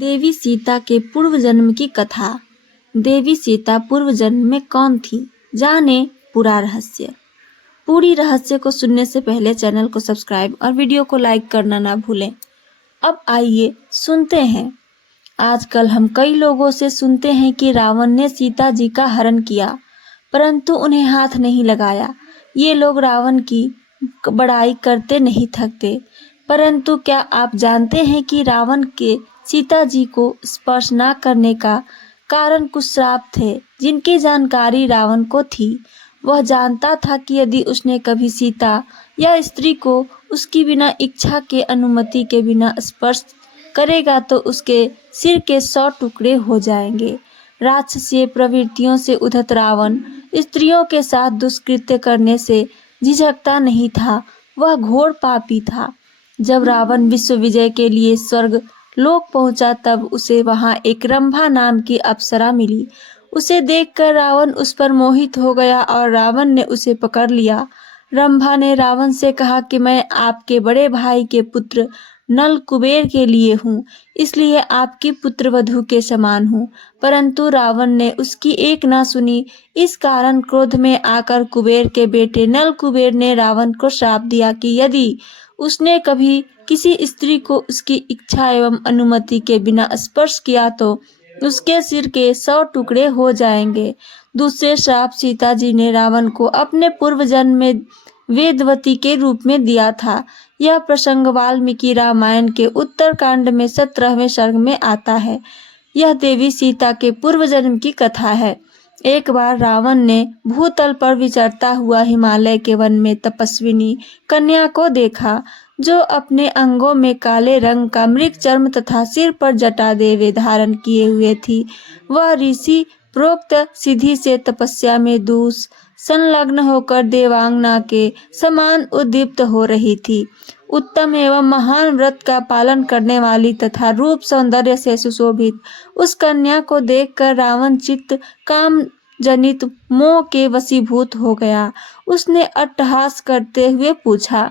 देवी सीता के पूर्व जन्म की कथा। देवी सीता पूर्व जन्म में कौन थी, जाने पूरा रहस्य। पूरी रहस्य को सुनने से पहले चैनल को सब्सक्राइब और वीडियो को लाइक करना ना भूलें। अब आइए सुनते हैं। आजकल हम कई लोगों से सुनते हैं कि रावण ने सीता जी का हरण किया, परंतु उन्हें हाथ नहीं लगाया। ये लोग रावण की बड़ाई करते नहीं थकते, परंतु क्या आप जानते हैं कि रावण के सीता जी को स्पर्श न करने का कारण कुछ श्राप थे, जिनकी जानकारी रावण को थी। वह जानता था कि यदि उसने कभी सीता या स्त्री को उसकी बिना इच्छा के, अनुमति के बिना स्पर्श करेगा तो उसके सिर के 100 टुकड़े हो जाएंगे। राक्षसीय प्रवृत्तियों से उद्धत रावण स्त्रियों के साथ दुष्कृत्य करने से झिझकता नहीं था। वह घोर पापी था। जब रावण विश्व विजय के लिए स्वर्ग लोक पहुंचा, तब उसे वहां एक रंभा नाम की अप्सरा मिली। उसे देखकर रावण उस पर मोहित हो गया और रावण ने उसे पकड़ लिया। रंभा ने रावण से कहा कि मैं आपके बड़े भाई के पुत्र नल कुबेर के लिए हूँ, इसलिए आपकी पुत्रवधू के समान हूँ। परंतु रावण ने उसकी एक ना सुनी। इस कारण क्रोध में आकर कुबेर के बेटे नल कुबेर ने रावण को श्राप दिया कि यदि उसने कभी किसी स्त्री को उसकी इच्छा एवं अनुमति के बिना स्पर्श किया तो उसके सिर के 100 टुकड़े हो जाएंगे। दूसरे श्राप सीता जी ने रावण को अपने पूर्व जन्म में वेदवती के रूप में दिया था। यह प्रसंग वाल्मीकि रामायण के उत्तरकांड में 17वें सर्ग में आता है। यह देवी सीता के पूर्व जन्म की कथा है। एक बार रावण ने भूतल पर विचरता हुआ हिमालय के वन में तपस्विनी कन्या को देखा, जो अपने अंगों में काले रंग का मृग चर्म तथा सिर पर जटा देवे धारण किए हुए थी। वह ऋषि प्रोक्त सिद्धि से तपस्या में दूस संलग्न होकर देवांगना के समान उद्दीप्त हो रही थी। उत्तम एवं महान व्रत का पालन करने वाली तथा रूप सौंदर्य से सुशोभित उस कन्या को देखकर रावण चित्त काम जनित मोह के वशीभूत हो गया। उसने अट्टहास करते हुए पूछा,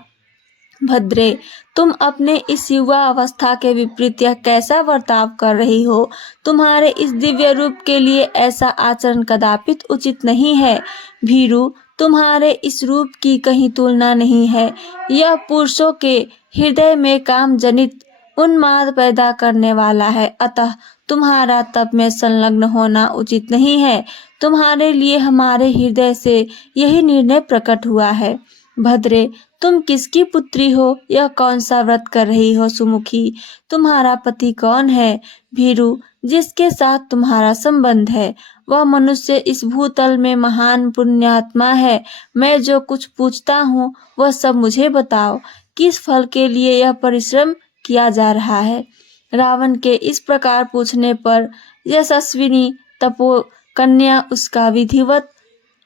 भद्रे, तुम अपने इस युवा अवस्था के विपरीत यह कैसा बर्ताव कर रही हो? तुम्हारे इस दिव्य रूप के लिए ऐसा आचरण कदापि उचित नहीं है। भीरु, तुम्हारे इस रूप की कहीं तुलना नहीं है। यह पुरुषों के हृदय में काम जनित उन्माद पैदा करने वाला है, अतः तुम्हारा तप में संलग्न होना उचित नहीं है। तुम्हारे लिए हमारे हृदय से यही निर्णय प्रकट हुआ है। भद्रे, तुम किसकी पुत्री हो? यह कौन सा व्रत कर रही हो? सुमुखी, तुम्हारा पति कौन है? भीरु, जिसके साथ तुम्हारा संबंध है वह मनुष्य इस भूतल में महान पुण्यात्मा है। मैं जो कुछ पूछता हूँ वह सब मुझे बताओ। किस फल के लिए यह परिश्रम किया जा रहा है? रावण के इस प्रकार पूछने पर यशस्विनी तपो कन्या उसका विधिवत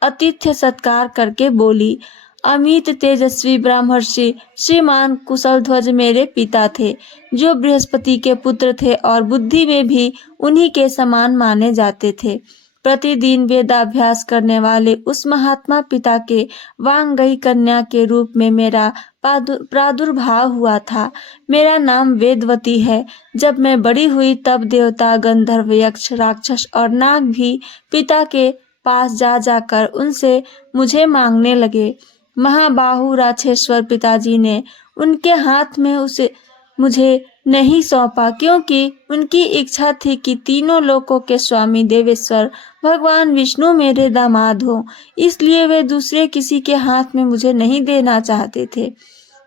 आतिथ्य सत्कार करके बोली, अमित तेजस्वी ब्रह्मर्षि श्रीमान कुशलध्वज मेरे पिता थे, जो बृहस्पति के पुत्र थे और बुद्धि में भी उन्हीं के समान माने जाते थे। प्रतिदिन वेदाभ्यास करने वाले उस महात्मा पिता के वांगई कन्या के रूप में मेरा प्रादुर्भाव हुआ था। मेरा नाम वेदवती है। जब मैं बड़ी हुई तब देवता, गंधर्व, यक्ष, राक्षस और नाग भी पिता के पास जा जाकर उनसे मुझे मांगने लगे। महाबाहु राक्षेश्वर पिताजी ने उनके हाथ में उसे मुझे नहीं सौंपा, क्योंकि उनकी इच्छा थी कि तीनों लोकों के स्वामी देवेश्वर भगवान विष्णु मेरे दामाद हो। इसलिए वे दूसरे किसी के हाथ में मुझे नहीं देना चाहते थे।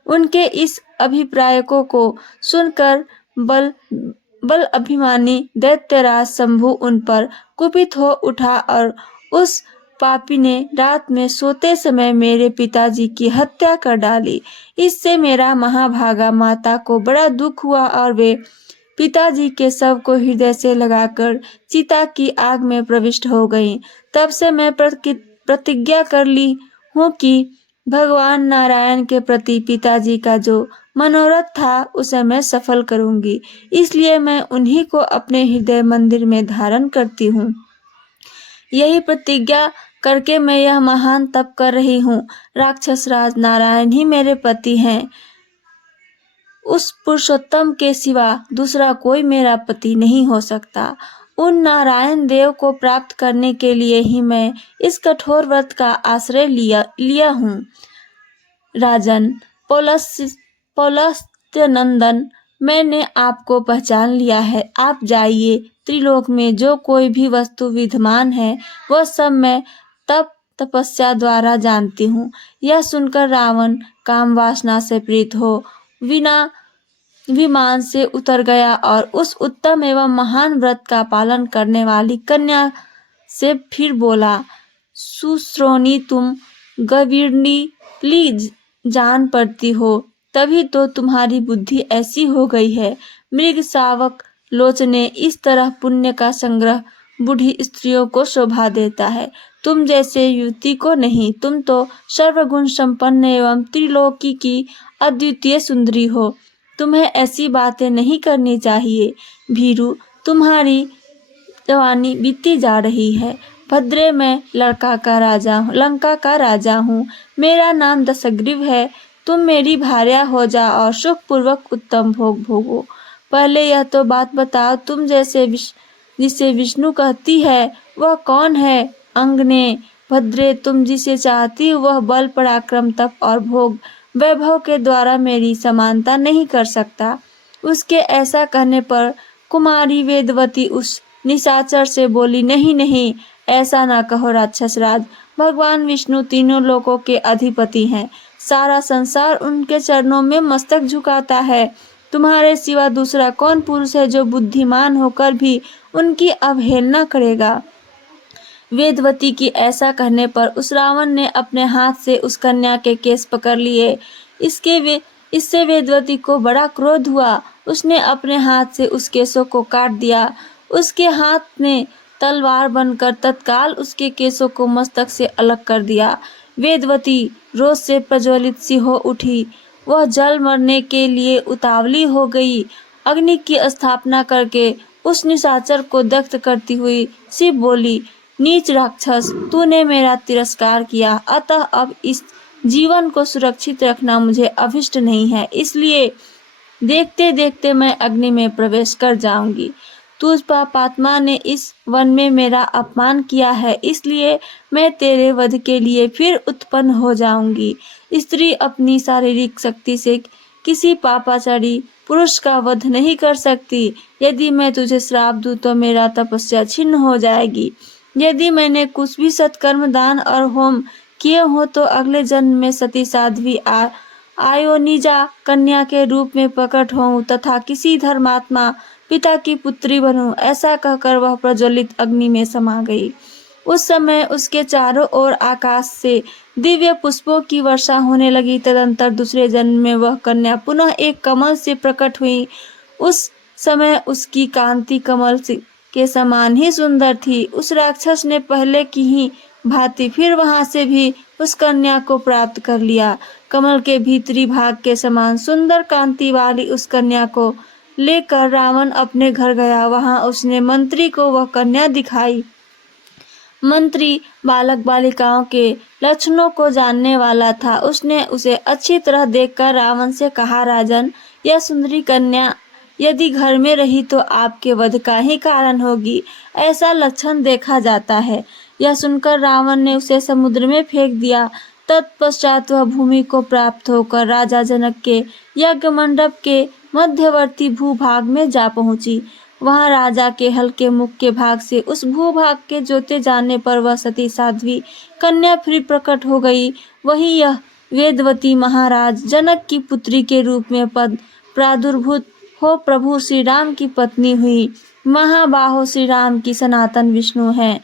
उनके इस अभिप्राय को सुनकर बल अभिमानी दैत्यराज शंभु उन पर कुपित हो उठा और उस पापी ने रात में सोते समय मेरे पिताजी की हत्या कर डाली। इससे मेरा महाभागा माता को बड़ा दुख हुआ और वे पिताजी के शव को हृदय से लगाकर चिता की आग में प्रविष्ट हो गईं। तब से मैं प्रतिज्ञा कर ली हूँ कि भगवान नारायण के प्रति पिताजी का जो मनोरथ था उसे मैं सफल करूंगी। इसलिए मैं उन्हीं को अपने हृदय मंदिर में धारण करती हूँ। यही प्रतिज्ञा करके मैं यह महान तप कर रही हूँ। राक्षस राज नारायण ही मेरे पति हैं। उस पुरुषोत्तम के सिवा दूसरा कोई मेरा पति नहीं हो सकता। उन नारायण देव को प्राप्त करने के लिए ही मैं इस कठोर व्रत का आश्रय लिया हूँ। राजन पौलस्त्य नंदन, मैंने आपको पहचान लिया है। आप जाइए। त्रिलोक में जो कोई भी वस्तु विद्यमान है वह सब मैं तपस्या द्वारा जानती हूँ। यह सुनकर रावण काम वासना से प्रीत हो विमान से उतर गया और उस उत्तम एवं महान व्रत का पालन करने वाली कन्या से फिर बोला, सुश्रोणी, तुम गंभीरली जान पड़ती हो, तभी तो तुम्हारी बुद्धि ऐसी हो गई है। मृग शावक लोचने, इस तरह पुण्य का संग्रह बूढ़ी स्त्रियों को शोभा देता है, तुम जैसे युवती को नहीं। तुम तो सर्वगुण संपन्न एवं त्रिलोकी की अद्वितीय सुंदरी हो, तुम्हें ऐसी बातें नहीं करनी चाहिए। भीरू, तुम्हारी जवानी बीती जा रही है। भद्रे, मैं लंका का राजा हूँ। मेरा नाम दशग्रीव है। तुम मेरी भार्या हो जा और सुख पूर्वक उत्तम भोग भोगो। पहले यह तो बात बताओ, तुम जिसे विष्णु कहती है वह कौन है? अंगने। भद्रे, तुम जिसे चाहती हो वह बल, पराक्रम, तप और भोग वैभव के द्वारा मेरी समानता नहीं कर सकता। उसके ऐसा कहने पर कुमारी वेदवती उस निशाचर से बोली, नहीं नहीं, ऐसा ना कहो राक्षस राज। भगवान विष्णु तीनों लोकों के अधिपति हैं। सारा संसार उनके चरणों में मस्तक झुकाता है। तुम्हारे सिवा दूसरा कौन पुरुष है जो बुद्धिमान होकर भी उनकी अवहेलना करेगा? वेदवती की ऐसा कहने पर उस रावण ने अपने हाथ से उस कन्या के केस पकड़ लिए। इससे वेदवती को बड़ा क्रोध हुआ। उसने अपने हाथ से उस केसों को काट दिया। उसके हाथ ने तलवार बनकर तत्काल उसके केसों को मस्तक से अलग कर दिया। वेदवती रोष से प्रज्वलित सी हो उठी। वह जल मरने के लिए उतावली हो गई। अग्नि की स्थापना करके उस निशाचर को दग्ध करती हुई शिव बोली, नीच राक्षस, तूने मेरा तिरस्कार किया, अतः अब इस जीवन को सुरक्षित रखना मुझे अभिष्ट नहीं है, इसलिए देखते देखते मैं अग्नि में प्रवेश कर जाऊंगी। तुझ पापात्मा ने इस वन में मेरा अपमान किया है, इसलिए मैं तेरे वध के लिए फिर उत्पन्न हो जाऊंगी। स्त्री अपनी शारीरिक शक्ति से किसी पापाचारी पुरुष का वध नहीं कर सकती। यदि मैं तुझे श्राप दूं तो मेरा तपस्या छिन्न हो जाएगी। यदि मैंने कुछ भी सत्कर्म, दान और होम किए हो तो अगले जन्म में सती साध्वी आयोनिजा कन्या के रूप में प्रकट होऊं तथा किसी धर्मात्मा पिता की पुत्री बनूं। ऐसा कहकर वह प्रज्वलित अग्नि में समा गई। उस समय उसके चारों ओर आकाश से दिव्य पुष्पों की वर्षा होने लगी। तदंतर दूसरे जन्म में वह कन्या पुनः एक कमल से प्रकट हुई। उस समय उसकी कांति कमल के समान ही सुंदर थी। उस राक्षस ने पहले की ही भांति फिर वहां से भी उस कन्या को प्राप्त कर लिया। कमल के भीतरी भाग के समान सुंदर कांति वाली उस कन्या को लेकर रावण अपने घर गया। वहां उसने मंत्री को वह कन्या दिखाई। मंत्री बालक बालिकाओं के लक्षणों को जानने वाला था। उसने उसे अच्छी तरह देखकर रावण से कहा, राजन, यह सुंदरी कन्या यदि घर में रही तो आपके वध का ही कारण होगी, ऐसा लक्षण देखा जाता है। यह सुनकर रावण ने उसे समुद्र में फेंक दिया। तत्पश्चात वह भूमि को प्राप्त होकर राजा जनक के यज्ञ मंडप के मध्यवर्ती भूभाग में जा पहुंची। वहां राजा के हल्के मुख के भाग से उस भूभाग के जोते जाने पर वह सती साध्वी कन्या फिर प्रकट हो गई। वही यह वेदवती महाराज जनक की पुत्री के रूप में प्रादुर्भूत हो प्रभु श्री राम की पत्नी हुई। महाबाहो श्री राम की सनातन विष्णु है।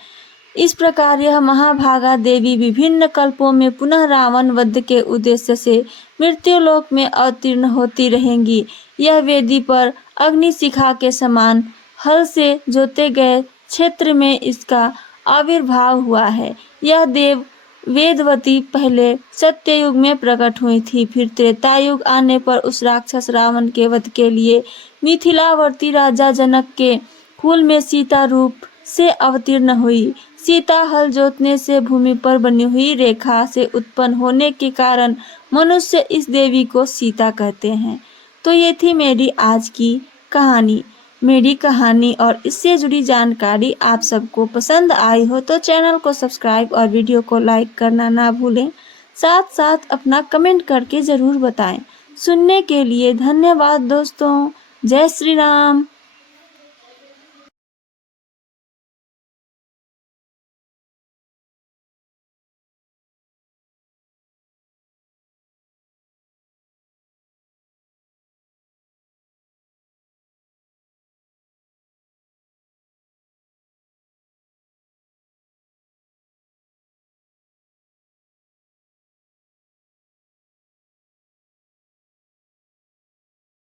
इस प्रकार यह महाभागा देवी विभिन्न कल्पों में पुनः रावण वध के उद्देश्य से मृत्युलोक में अवतीर्ण होती रहेंगी। यह वेदी पर अग्निशिखा के समान हल से जोते गए क्षेत्र में इसका आविर्भाव हुआ है। यह देव वेदवती पहले सत्ययुग में प्रकट हुई थी, फिर त्रेता युग आने पर उस राक्षस रावण के वध के लिए मिथिलावर्ती राजा जनक के कुल में सीता रूप से अवतीर्ण हुई। सीता हल जोतने से भूमि पर बनी हुई रेखा से उत्पन्न होने के कारण मनुष्य इस देवी को सीता कहते हैं। तो ये थी मेरी आज की कहानी। मेरी कहानी और इससे जुड़ी जानकारी आप सबको पसंद आई हो तो चैनल को सब्सक्राइब और वीडियो को लाइक करना ना भूलें। साथ साथ अपना कमेंट करके ज़रूर बताएं। सुनने के लिए धन्यवाद दोस्तों। जय श्री राम।